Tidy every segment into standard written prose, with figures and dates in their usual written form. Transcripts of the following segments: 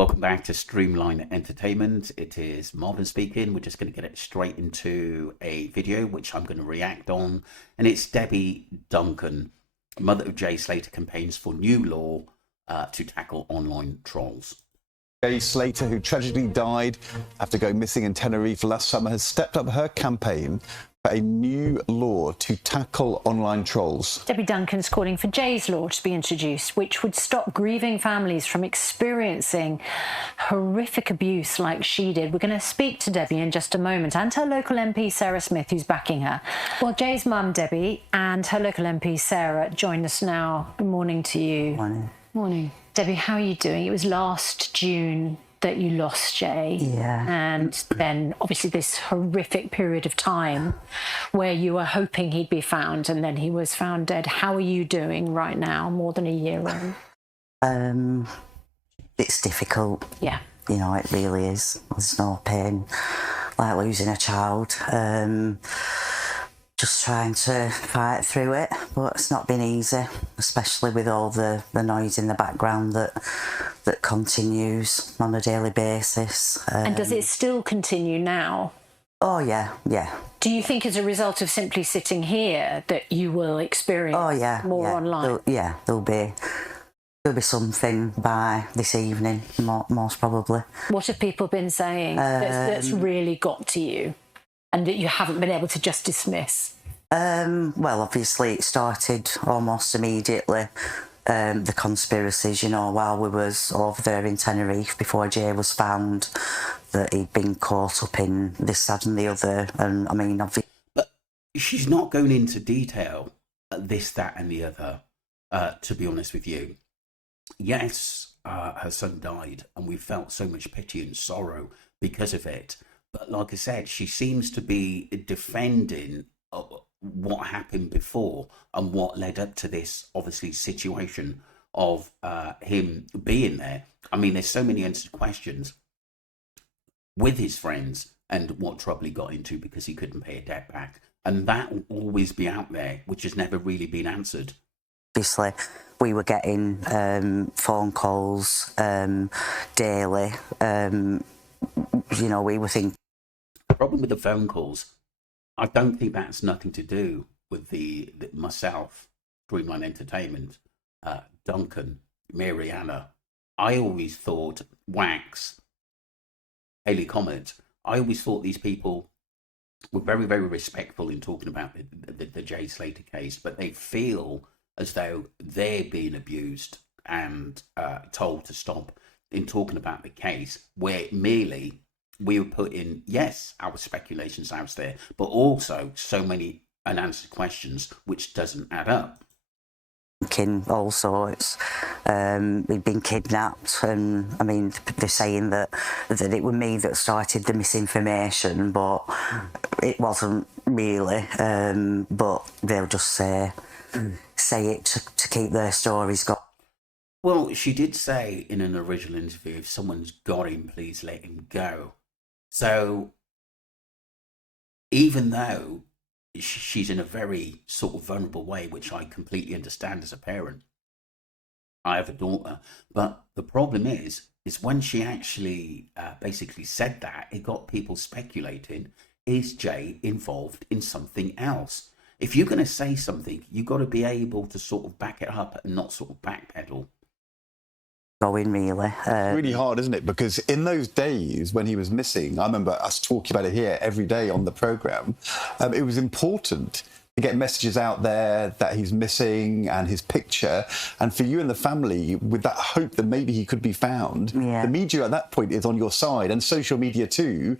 Welcome back to Streamline Entertainment. It is Marvin speaking. We're just going to get it straight into a video which I'm going to react on. And it's Debbie Duncan, mother of Jay Slater, campaigns for new law to tackle online trolls. Jay Slater, who tragically died after going missing in Tenerife last summer, has stepped up her campaign for a new law to tackle online trolls. Debbie Duncan's calling for Jay's Law to be introduced, which would stop grieving families from experiencing horrific abuse like she did. We're going to speak to Debbie in just a moment, and her local MP, Sarah Smith, who's backing her. Well, Jay's mum, Debbie, and her local MP, Sarah, join us now. Good morning to you. Morning. Morning. Debbie, how are you doing? It was last June that you lost Jay. Yeah. And then obviously this horrific period of time where you were hoping he'd be found, and then he was found dead. How are you doing right now, more than a year on? It's difficult. Yeah. You know, it really is. There's no pain like losing a child. Just trying to fight through it, but it's not been easy, especially with all the noise in the background that continues on a daily basis. And does it still continue now? Oh yeah, yeah. Do you think as a result of simply sitting here that you will experience more online? There'll be something by this evening, most probably. What have people been saying that's really got to you and that you haven't been able to just dismiss? Well, obviously it started almost immediately. The conspiracies, you know, while we was over there in Tenerife before Jay was found, that he'd been caught up in this, that and the other. And I mean, obviously... But she's not going into detail, this, that and the other, to be honest with you. Yes, her son died and we felt so much pity and sorrow because of it. But like I said, she seems to be defending what happened before and what led up to this, obviously, situation of him being there. I mean, there's so many unanswered questions with his friends and what trouble he got into because he couldn't pay a debt back. And that will always be out there, which has never really been answered. Obviously, we were getting phone calls daily. You know, we were thinking... The problem with the phone calls, I don't think that's nothing to do with the myself, Streamline Entertainment, Duncan, Mariana. I always thought Wax, Haley Comet, I always thought these people were very, very respectful in talking about the Jay Slater case, but they feel as though they're being abused and told to stop in talking about the case, where merely we were putting, yes, our speculations out there, but also so many unanswered questions which doesn't add up. All sorts. He'd been kidnapped, and I mean, they're saying that it was me that started the misinformation, but it wasn't really. But they'll just say it to keep their stories going. Well, she did say in an original interview, if someone's got him, please let him go. So even though she's in a very sort of vulnerable way, which I completely understand as a parent, I have a daughter, but the problem is when she actually basically said that, it got people speculating, is Jay involved in something else? If you're going to say something, you've got to be able to sort of back it up and not sort of backpedal. Going really. It's really hard, isn't it? Because in those days when he was missing, I remember us talking about it here every day on the programme. It was important to get messages out there that he's missing and his picture, and for you and the family, with that hope that maybe he could be found. Yeah. The media at that point is on your side, and social media too.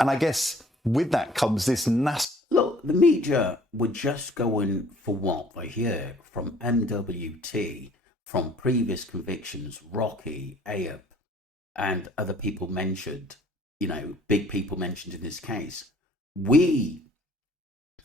And I guess with that comes this nasty... Look, the media were just going for what they hear from MWT, from previous convictions, Rocky, Ayup, and other people mentioned, you know, big people mentioned in this case. We,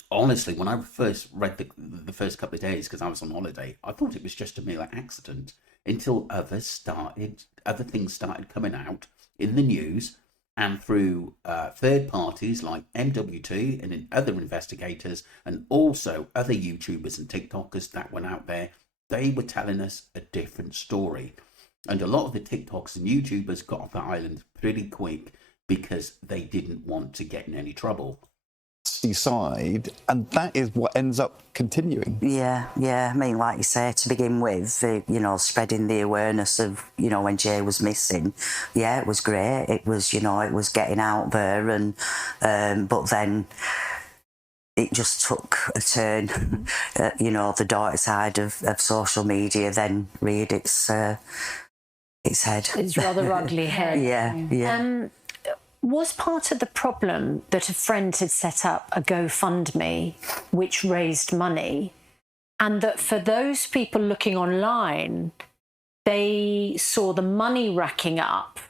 honestly, when I first read the first couple of days, because I was on holiday, I thought it was just a mere accident until other things started coming out in the news and through third parties like MWT and other investigators, and also other YouTubers and TikTokers that went out there. They were telling us a different story. And a lot of the TikToks and YouTubers got off the island pretty quick because they didn't want to get in any trouble. Side, and that is what ends up continuing. Yeah. I mean, like you say, to begin with, spreading the awareness of, when Jay was missing, yeah, it was great. It was, it was getting out there, and but then it just took a turn. The dark side of social media then reared its head. It's rather ugly head. Yeah. Was part of the problem that a friend had set up a GoFundMe which raised money, and that for those people looking online, they saw the money racking up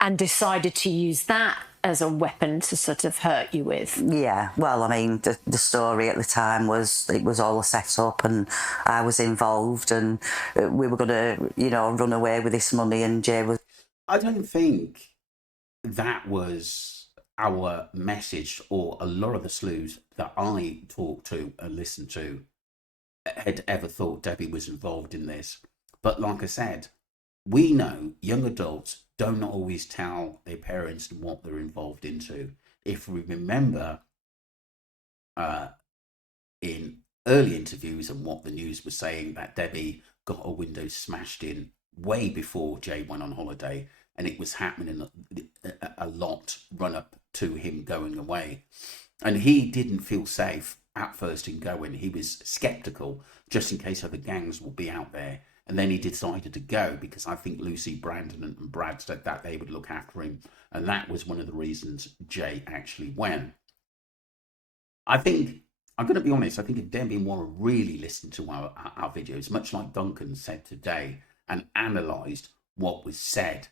and decided to use that as a weapon to sort of hurt you with? Yeah, well, I mean, the story at the time was it was all a set-up, and I was involved, and we were going to, run away with this money, and Jay was... I don't think that was our message, or a lot of the sleuths that I talked to and listened to had ever thought Debbie was involved in this. But like I said, we know young adults don't always tell their parents what they're involved into. If we remember in early interviews and what the news was saying, that Debbie got a window smashed in way before Jay went on holiday, and it was happening a lot run up to him going away. And he didn't feel safe at first in going. He was skeptical, just in case other gangs will be out there. And then he decided to go because I think Lucy, Brandon and Brad said that they would look after him. And that was one of the reasons Jay actually went. I think, I'm going to be honest, I think if Debbie want to really listen to our videos, much like Duncan said today, and analysed what was said,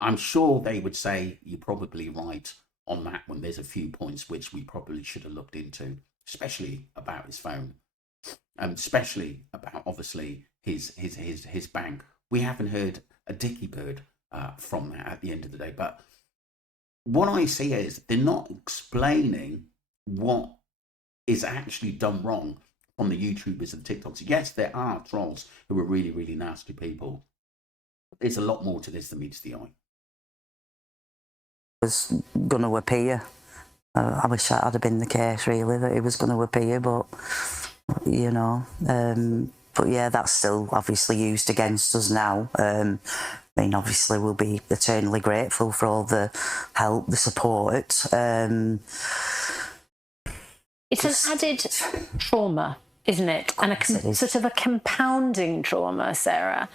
I'm sure they would say you're probably right on that one. There's a few points which we probably should have looked into, especially about his phone, especially about obviously his bank. We haven't heard a dicky bird from that at the end of the day. But what I see is they're not explaining what is actually done wrong from the YouTubers and TikToks. Yes, there are trolls who are really, really nasty people. There's a lot more to this than meets the eye. Was going to appear. I wish that had been the case, really, that he was going to appear, but but yeah, that's still obviously used against us now. I mean, obviously we'll be eternally grateful for all the help, the support. It's an added trauma, isn't it? And sort of a compounding trauma, Sarah,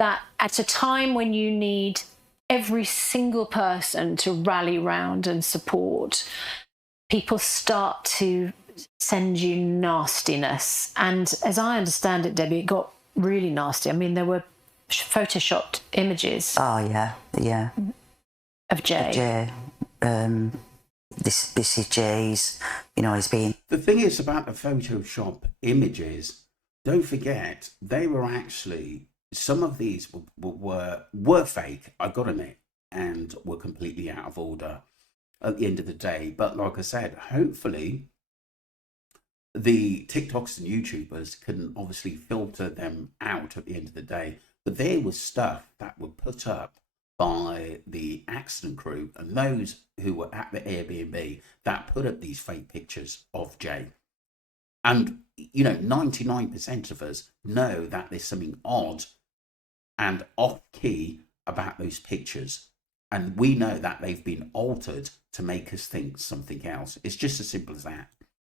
that at a time when you need every single person to rally round and support, people start to send you nastiness. And as I understand it, Debbie, it got really nasty. I mean, there were photoshopped images. Oh, yeah. Of Jay. This is Jay's, he's been... The thing is about the Photoshop images, don't forget, they were actually... Some of these were fake, I got to admit, and were completely out of order at the end of the day. But like I said, hopefully the TikToks and YouTubers can obviously filter them out at the end of the day. But there was stuff that were put up by the accident crew and those who were at the Airbnb that put up these fake pictures of Jay. And, 99% of us know that there's something odd and off-key about those pictures. And we know that they've been altered to make us think something else. It's just as simple as that.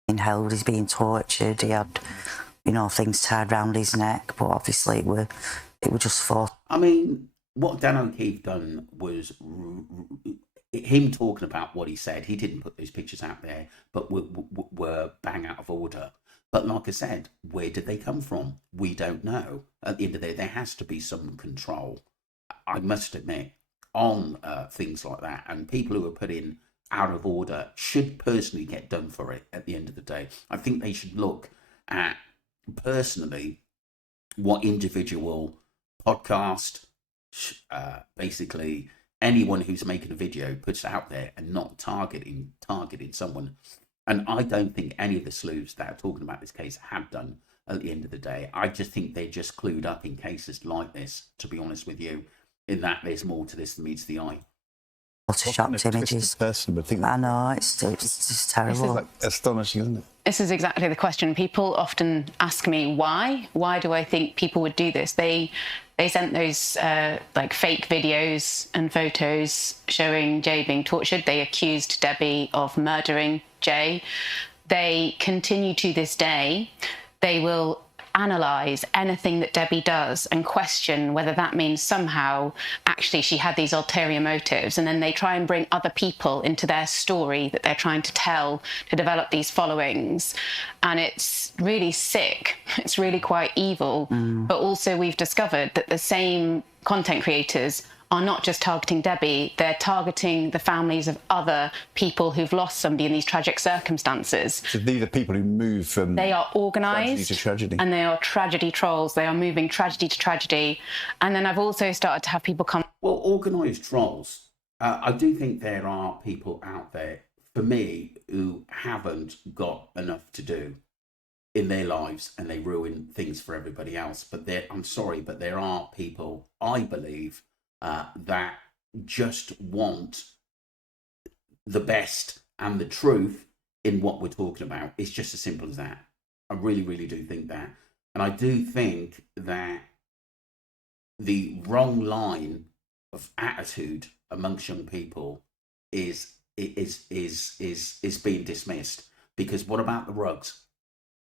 In held, he's being tortured, he had, things tied round his neck, but obviously it were just for... I mean, what Dan O'Keefe done was him talking about what he said. He didn't put those pictures out there, but were bang out of order. But like I said, where did they come from? We don't know. At the end of the day, there has to be some control, I must admit, on things like that. And people who are put in out of order should personally get done for it at the end of the day. I think they should look at, personally, what individual podcast, basically anyone who's making a video puts out there, and not targeting someone. And I don't think any of the sleuths that are talking about this case have done. at the end of the day. I just think they're just clued up in cases like this, to be honest with you, in that there's more to this than meets the eye. Lots of shocked images. Person would think I know, it's just terrible. like astonishing, isn't it? This is exactly the question. People often ask me why. Why do I think people would do this? They sent those like fake videos and photos showing Jay being tortured. They accused Debbie of murdering Jay. They continue to this day. They will analyse anything that Debbie does and question whether that means somehow actually she had these ulterior motives, and then they try and bring other people into their story that they're trying to tell to develop these followings. And it's really sick. It's really quite evil. But also we've discovered that the same content creators are not just targeting Debbie, they're targeting the families of other people who've lost somebody in these tragic circumstances. So these are people who move from They are tragedy organised to tragedy. and they are tragedy trolls. They are moving tragedy to tragedy. And then I've also started to have people come. Well, organised trolls. I do think there are people out there, for me, who haven't got enough to do in their lives and they ruin things for everybody else. But I'm sorry, but there are people, I believe, that just want the best and the truth in what we're talking about. It's just as simple as that. I really, really do think that. And I do think that the wrong line of attitude amongst young people is being dismissed. Because what about the rugs?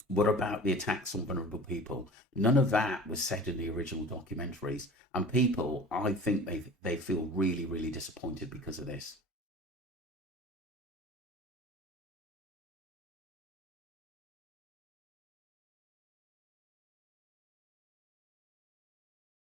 What about the attacks on vulnerable people? None of that was said in the original documentaries. And people, I think they feel really, really disappointed because of this.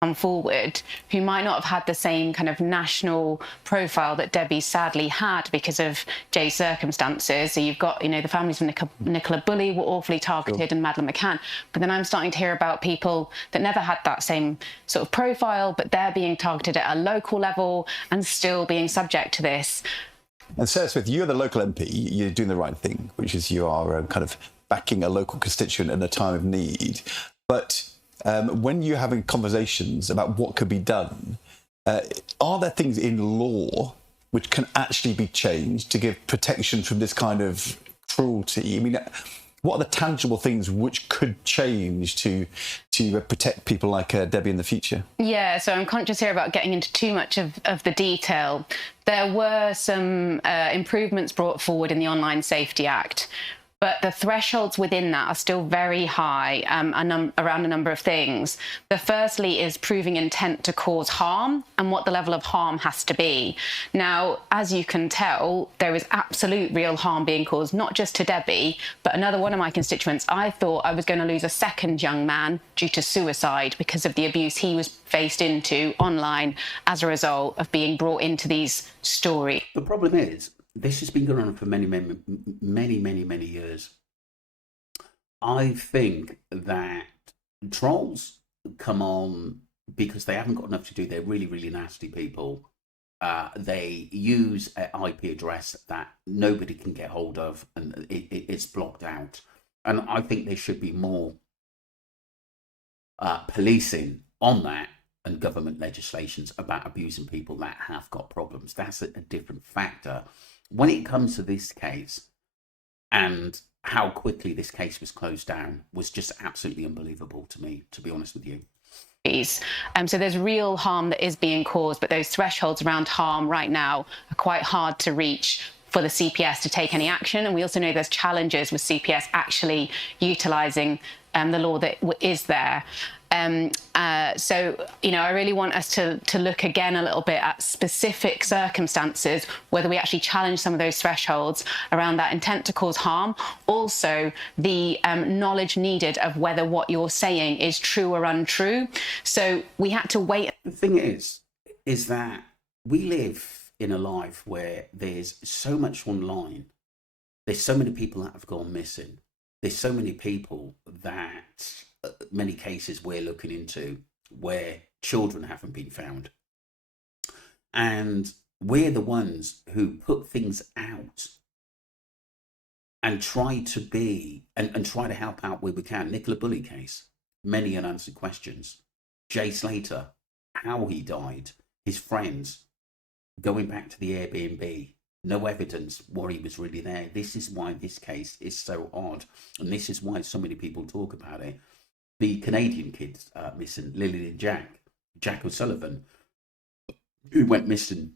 Come forward who might not have had the same kind of national profile that Debbie sadly had because of Jay's circumstances. So you've got, the families of Nicola Bulley were awfully targeted, and Madeleine McCann. But then I'm starting to hear about people that never had that same sort of profile, but they're being targeted at a local level and still being subject to this. And Sarah Smith, you're the local MP. You're doing the right thing, which is you are kind of backing a local constituent in a time of need. But when you're having conversations about what could be done, are there things in law which can actually be changed to give protection from this kind of cruelty? I mean, what are the tangible things which could change to protect people like Debbie in the future? Yeah, so I'm conscious here about getting into too much of the detail. There were some improvements brought forward in the Online Safety Act, but the thresholds within that are still very high around a number of things. The firstly is proving intent to cause harm and what the level of harm has to be. Now, as you can tell, there is absolute real harm being caused, not just to Debbie, but another one of my constituents. I thought I was going to lose a second young man due to suicide because of the abuse he was faced into online as a result of being brought into these stories. The problem is, this has been going on for many years. I think that trolls come on because they haven't got enough to do. They're really, really nasty people. They use an IP address that nobody can get hold of, and it's blocked out. And I think there should be more policing on that, and government legislations about abusing people that have got problems. That's a different factor. When it comes to this case and how quickly this case was closed down was just absolutely unbelievable to me, to be honest with you. So there's real harm that is being caused, but those thresholds around harm right now are quite hard to reach for the CPS to take any action. And we also know there's challenges with CPS actually utilising the law that is there. So, I really want us to look again a little bit at specific circumstances, whether we actually challenge some of those thresholds around that intent to cause harm. Also, the knowledge needed of whether what you're saying is true or untrue. So we had to wait. The thing is that we live in a life where there's so much online. There's so many people that have gone missing. There's so many people that many cases we're looking into where children haven't been found. And we're the ones who put things out and try to be and try to help out where we can. Nicola Bulley case, many unanswered questions. Jay Slater, how he died, his friends, going back to the Airbnb, no evidence where he was really there. This is why this case is so odd, and this is why so many people talk about it. The Canadian kids missing, Lily and Jack O'Sullivan, who went missing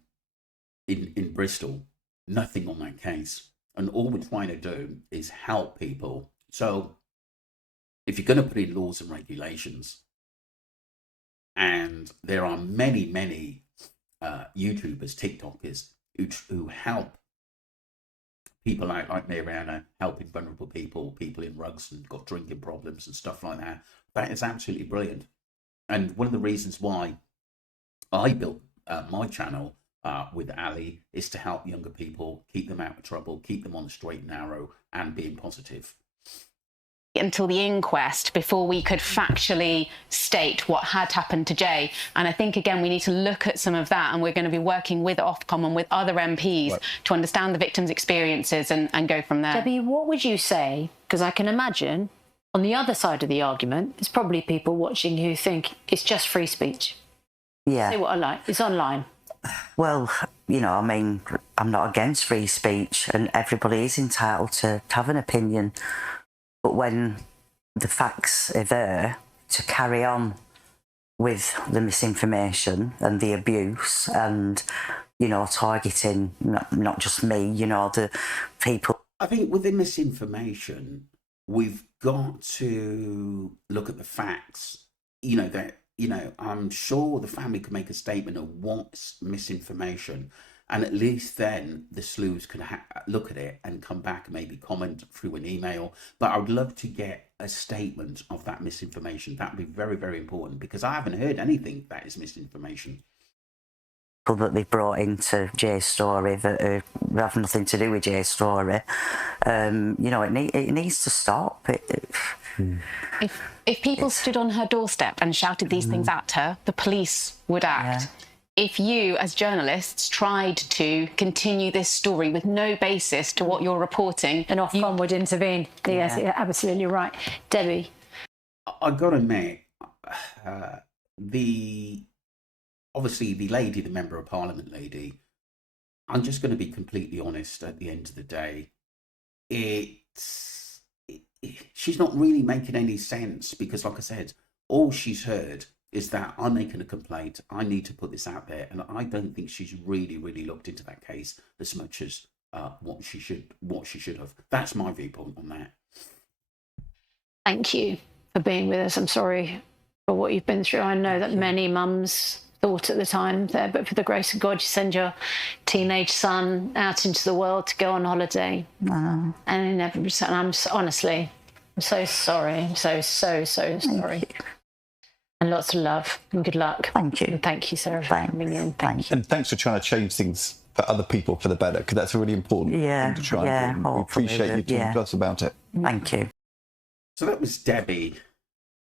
in Bristol, nothing on that case. And all we're trying to do is help people. So if you're going to put in laws and regulations, and there are many, many YouTubers, TikTokers who help people out like Mariana, helping vulnerable people in rugs and got drinking problems and stuff like that. That is absolutely brilliant. And one of the reasons why I built my channel with Ali is to help younger people, keep them out of trouble, keep them on the straight and narrow, and being positive. Until the inquest before we could factually state what had happened to Jay. And I think, again, we need to look at some of that, and we're going to be working with Ofcom and with other MPs to understand the victims' experiences and go from there. Debbie, what would you say? Because I can imagine on the other side of the argument, there's probably people watching who think it's just free speech. Yeah. Say what I like. It's online. Well, you know, I mean, I'm not against free speech, and everybody is entitled to have an opinion. But when the facts are there to carry on with the misinformation and the abuse and, you know, targeting not just me, you know, the people. I think with the misinformation, we've got to look at the facts. You know, that, you know, I'm sure the family can make a statement of what's misinformation. And at least then the sleuths can look at it and come back and maybe comment through an email. But I would love to get a statement of that misinformation. That would be very, very important, because I haven't heard anything that is misinformation. People that they brought into Jay's story that have nothing to do with Jay's story, you know, it needs to stop. If people stood on her doorstep and shouted these things at her, the police would act. Yeah. If you, as journalists, tried to continue this story with no basis to what you're reporting, then Ofcom would intervene. Yes, you're absolutely right. Debbie? I've got to admit, obviously the lady, the Member of Parliament lady, I'm just going to be completely honest at the end of the day. She's not really making any sense, because, like I said, all she's heard is that I'm making a complaint, I need to put this out there, and I don't think she's really looked into that case as much as what she should have. That's my viewpoint on that. Thank you for being with us. I'm sorry for what you've been through. I know that many mums thought at the time there, but for the grace of God, you send your teenage son out into the world to go on holiday, and he never returned. I'm honestly, I'm so sorry. I'm so sorry. And lots of love and good luck. Thank you. And thank you, Sarah, for coming in. Thank you. And thanks for trying to change things for other people for the better, because that's a really important thing to try and do. We appreciate you talking to us about it. Thank you. So that was Debbie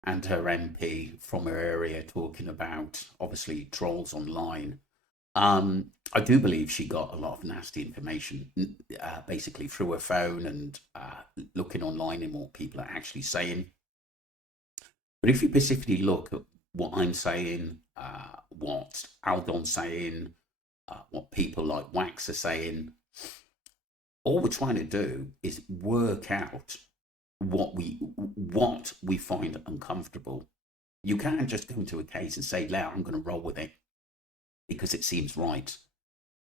and her MP from her area talking about, obviously, trolls online. I do believe she got a lot of nasty information, basically through her phone and looking online and what people are actually saying. But if you specifically look at what I'm saying, what Aldon's saying, what people like Wax are saying, all we're trying to do is work out what we find uncomfortable. You can't just go into a case and say, "Now I'm going to roll with it because it seems right."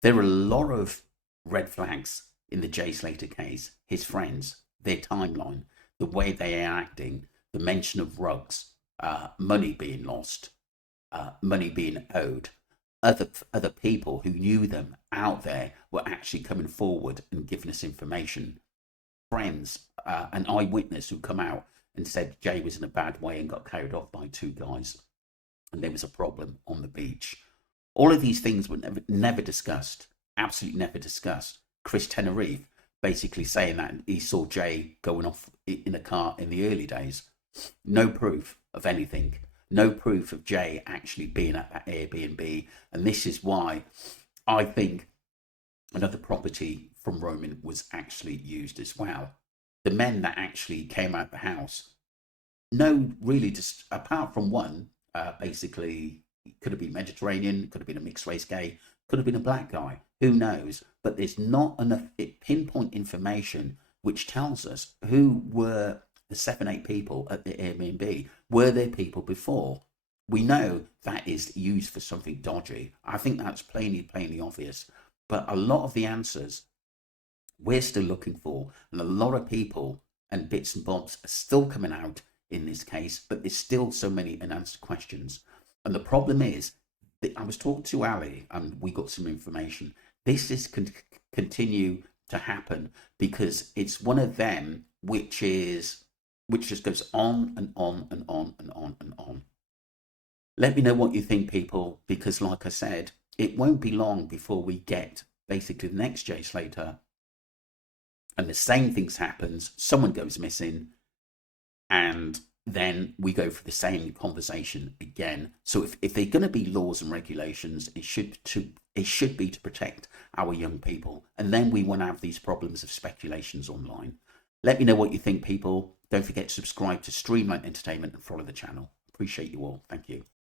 There are a lot of red flags in the Jay Slater case. His friends, their timeline, the way they are acting, the mention of rugs, money being lost, money being owed. Other people who knew them out there were actually coming forward and giving us information. Friends, an eyewitness who come out and said Jay was in a bad way and got carried off by two guys, and there was a problem on the beach. All of these things were never discussed, absolutely never discussed. Chris Tenerife basically saying that he saw Jay going off in a car in the early days. No proof of anything. No proof of Jay actually being at that Airbnb. And this is why I think another property from Roman was actually used as well. The men that actually came out the house, no, really, just apart from one, basically, could have been Mediterranean, could have been a mixed race gay, could have been a black guy, who knows? But there's not enough pinpoint information which tells us who were the 7-8 people at the Airbnb. Were there people before? We know that is used for something dodgy. I think that's plainly obvious. But a lot of the answers we're still looking for, and a lot of people and bits and bobs are still coming out in this case, but there's still so many unanswered questions. And the problem is, that I was talking to Ali and we got some information. This is continue to happen because it's one of them which just goes on and on and on and on and on. Let me know what you think, people, because like I said, it won't be long before we get basically the next Jay Slater and the same things happens, someone goes missing, and then we go for the same conversation again. So if they're going to be laws and regulations, it should be to protect our young people, and then we won't have these problems of speculations online. Let me know what you think, people. Don't forget to subscribe to Streamline Entertainment and follow the channel. Appreciate you all. Thank you.